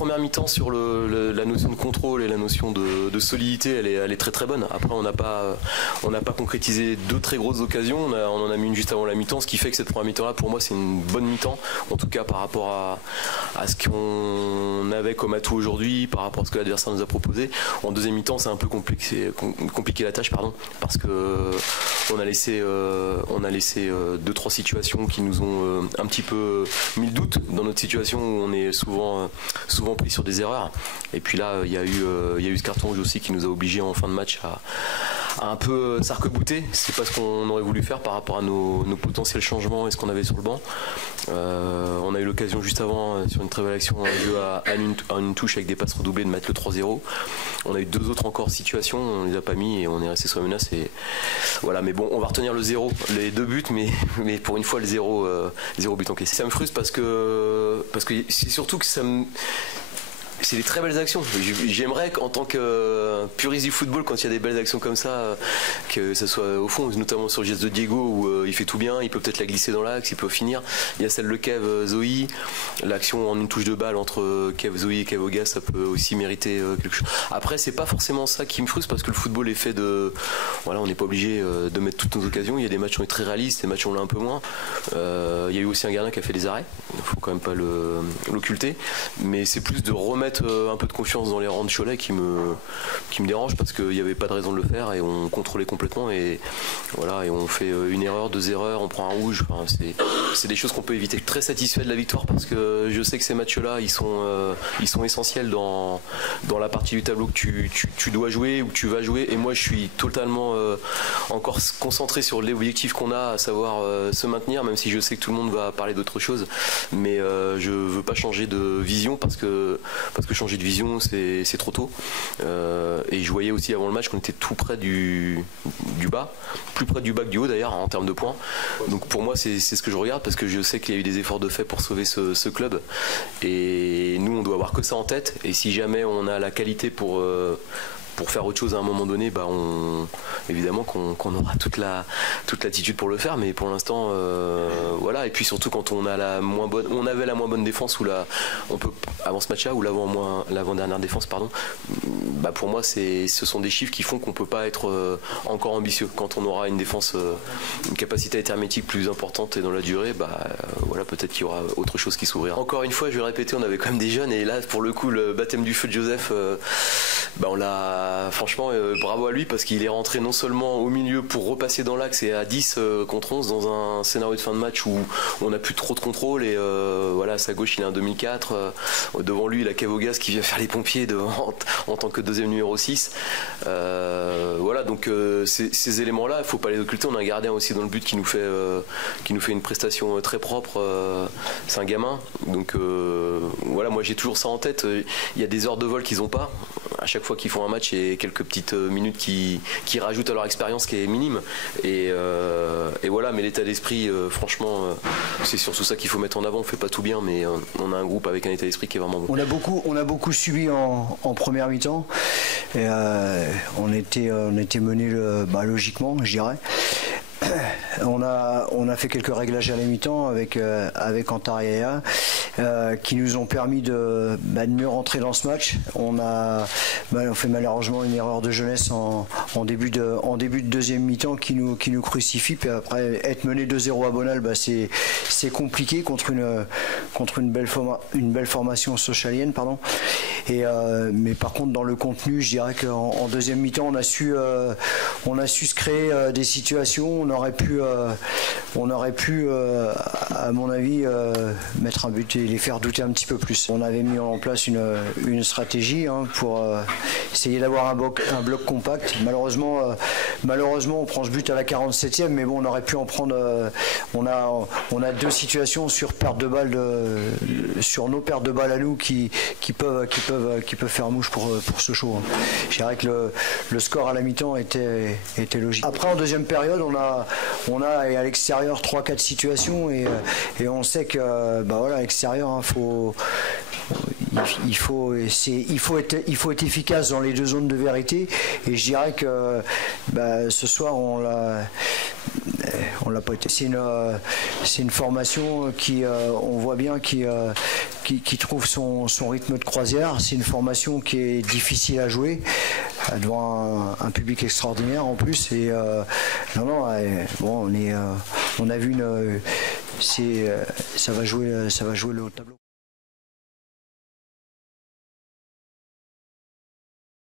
première mi-temps sur la notion de contrôle et la notion de solidité, elle est très très bonne. Après, on n'a pas concrétisé deux très grosses occasions. On en a mis une juste avant la mi-temps, ce qui fait que cette première mi-temps-là, pour moi, c'est une bonne mi-temps. En tout cas, par rapport à ce qu'on avait comme atout aujourd'hui, par rapport à ce que l'adversaire nous a proposé. En deuxième mi-temps, c'est un peu compliqué la tâche, parce que on a laissé 2-3 situations qui nous ont un petit peu mis le doute dans notre situation où on est souvent pris sur des erreurs. Et puis là, il y a eu ce carton rouge aussi qui nous a obligés en fin de match à un peu s'arc-bouter. C'est pas ce qu'on aurait voulu faire par rapport à nos potentiels changements et ce qu'on avait sur le banc. On a eu l'occasion juste avant, sur une très belle action, un jeu à une touche avec des passes redoublées, de mettre le 3-0. On a eu deux autres encore situations, on les a pas mis et on est resté sur la menace. Et voilà, mais bon, on va retenir le 0, les 2 buts, mais pour une fois le 0 but encaissé. Ça me frustre parce que c'est surtout que c'est des très belles actions. J'aimerais qu'en tant que puriste du football, quand il y a des belles actions comme ça, que ce soit au fond, notamment sur le geste de Diego où il fait tout bien, il peut peut-être la glisser dans l'axe, il peut finir. Il y a celle de Kev Zoé, l'action en une touche de balle entre Kev Zoé et Kev Ogas, ça peut aussi mériter quelque chose. Après, c'est pas forcément ça qui me frustre parce que le football est fait de. Voilà, on n'est pas obligé de mettre toutes nos occasions. Il y a des matchs où on est très réalistes, des matchs où on l'a un peu moins. Il y a eu aussi un gardien qui a fait des arrêts, il faut quand même pas l'occulter. Mais c'est plus de remettre un peu de confiance dans les rangs de Cholet qui me dérange parce qu'il n'y avait pas de raison de le faire et on contrôlait complètement et voilà, et on fait une erreur, 2 erreurs, on prend un rouge. Enfin, c'est des choses qu'on peut éviter. Très satisfait de la victoire parce que je sais que ces matchs-là ils sont essentiels dans la partie du tableau que tu dois jouer ou que tu vas jouer, et moi je suis totalement encore concentré sur l'objectif qu'on a, à savoir se maintenir, même si je sais que tout le monde va parler d'autre chose, mais je veux pas changer de vision parce que changer de vision c'est trop tôt, et je voyais aussi avant le match qu'on était tout près du bas, plus près du bas que du haut d'ailleurs en termes de points. Donc pour moi c'est ce que je regarde parce que je sais qu'il y a eu des efforts de fait pour sauver ce club, et nous on doit avoir que ça en tête, et si jamais on a la qualité pour faire autre chose à un moment donné, bah évidemment qu'on aura toute l'attitude pour le faire, mais pour l'instant voilà. Et puis surtout quand on avait la moins bonne défense, ou on peut avant ce match-là, ou l'avant-dernière défense, pardon, bah pour moi ce sont des chiffres qui font qu'on peut pas être encore ambitieux. Quand on aura une défense, une capacité hermétique plus importante et dans la durée, bah voilà, peut-être qu'il y aura autre chose qui s'ouvrira. Encore une fois, je vais répéter, on avait quand même des jeunes, et là pour le coup le baptême du feu de Joseph, bah on l'a. Franchement, bravo à lui parce qu'il est rentré non seulement au milieu pour repasser dans l'axe et à 10 contre 11 dans un scénario de fin de match où on n'a plus trop de contrôle, et voilà, à sa gauche il a un 2004, devant lui il a Kev Ogas qui vient faire les pompiers en tant que deuxième numéro 6, voilà, donc ces éléments là il ne faut pas les occulter. On a un gardien aussi dans le but qui nous fait une prestation très propre, c'est un gamin, donc voilà, moi j'ai toujours ça en tête. Il y a des heures de vol qu'ils n'ont pas à chaque fois qu'ils font un match, et quelques petites minutes qui rajoutent à leur expérience qui est minime, et voilà, mais l'état d'esprit, franchement, c'est surtout ça qu'il faut mettre en avant. On fait pas tout bien, mais on a un groupe avec un état d'esprit qui est vraiment bon. On a beaucoup subi en première mi-temps, et on était mené logiquement, je dirais. On a fait quelques réglages à la mi-temps avec Antaria, qui nous ont permis de mieux rentrer dans ce match. On fait malheureusement une erreur de jeunesse en début de deuxième mi-temps qui nous crucifie. Puis après, être mené 2-0 à Bonal, c'est compliqué contre une belle formation socialienne, pardon. Mais par contre, dans le contenu, je dirais qu'en deuxième mi-temps, on a su se créer des situations. On aurait pu, à mon avis, mettre un but et les faire douter un petit peu plus. On avait mis en place une stratégie pour essayer d'avoir un bloc compact. Malheureusement, on prend ce but à la 47e, mais bon, on aurait pu en prendre. On a 2 situations sur perte de balle, sur nos pertes de balles à nous qui peuvent faire mouche pour ce show. Je dirais que le score à la mi-temps était logique. Après, en deuxième période, on a à l'extérieur 3-4 situations, et on sait que à l'extérieur, il faut être efficace dans les 2 zones de vérité, et je dirais que ce soir on l'a pas été. C'est une formation qui, on voit bien, qui trouve son rythme de croisière. C'est une formation qui est difficile à jouer devant un public extraordinaire en plus. Et bon, on a vu ça va jouer le haut de tableau.